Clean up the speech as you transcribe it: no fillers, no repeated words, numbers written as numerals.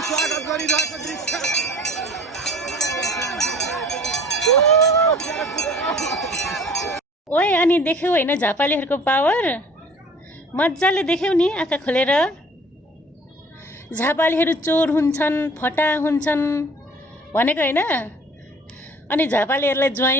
स्वागत गरिरहेको दृश्य ओए अनि देख्यौ होइन झापालीहरूको पावर मजाले देख्यौ नि आँखा खोलेर झापालीहरू चोर हुन्छन् फटा हुन्छन् भनेको होइन अनि झापालीहरूलाई ज्वाइँ